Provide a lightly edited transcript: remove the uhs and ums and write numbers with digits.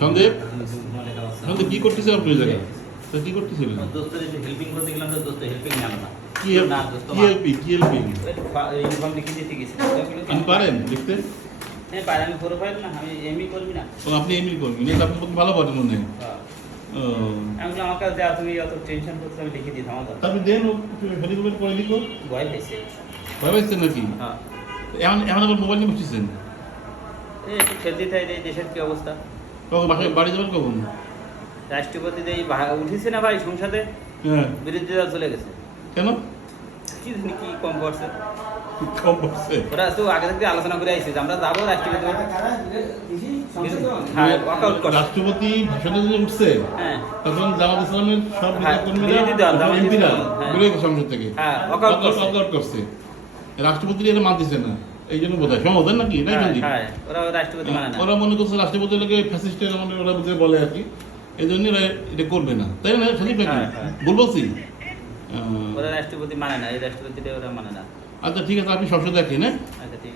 সন্দীপ সন্দীপ কি করতেছেন আপনি ওই জায়গায় তো কি করতেছিলেন দোস্তের একটু হেল্পিং করতে গেলাম তো দোস্ত হেল্পিং নিলাম না কি হেল্পিং ইউনিফর্ম লিখে দিতে গেছি আপনি পারেন লিখতে হ্যাঁ পারে আমি প্রোফাইল না আমি এমই করবি না ও আপনি এমনি করবেন এটা আপনি খুব ভালো পারেন মনে হয় ও আমি বললাম, আমার কাছে দেওয়া তুমি অত টেনশন করছো আমি লিখে দিই আমার আপনি দেন ও ফেলিগুলো পরে লিখো ভয় পেয়েছে ভয় পাইছেন নাকি হ্যাঁ এখন এখন আবার মোবাইল নিয়ে বসেছেন এই একটু খেলতে থাই এই দেশের কি অবস্থা কখন বাসায় বাড়ি যাবেন কখন রাষ্ট্রপতিতে এই উঠেছে না ভাই সংসদে হ্যাঁ বিরোধীরা চলে গেছে কেন কি জানি কি কম করছে কম পড়ছে ওরা তো আগে থেকে আলোচনা করে আইছে যে আমরা যাবো রাষ্ট্রপতি হ্যাঁ ওয়াকআউট করছে রাষ্ট্রপতি ভাষণে যে উঠছে হ্যাঁ তখন জামাত ইসলামের সব হ্যাঁ, নেতাকর্মীরা বিরোধী দল, জামাত এমপিরা ইসলাম, হ্যাঁ। বিরোধী সংসদ থেকে হ্যাঁ ওয়াকআউট করছে ওয়াকআউট করছে রাষ্ট্রপতি এটা মানতেছে না এই জন্য বোধ হয় সমাধান নাকি তাই হ্যাঁ, নাকি হ্যাঁ ওরা রাষ্ট্রপতি মানে না ওরা মনে করছে রাষ্ট্রপতি লোকে ফ্যাসিস্টের আমাদের ওরা বুঝে বলে আর কি এই জন্য এটা করবে না তাই না সন্দীপ নাকি হ্যাঁ, হ্যাঁ। ভুল বলছি ওরা রাষ্ট্রপতি মানে না এই রাষ্ট্রপতিটা ওরা মানে না আচ্ছা ঠিক আছে আপনি সবসময় দেখেন হ্যাঁ আচ্ছা ঠিক আছে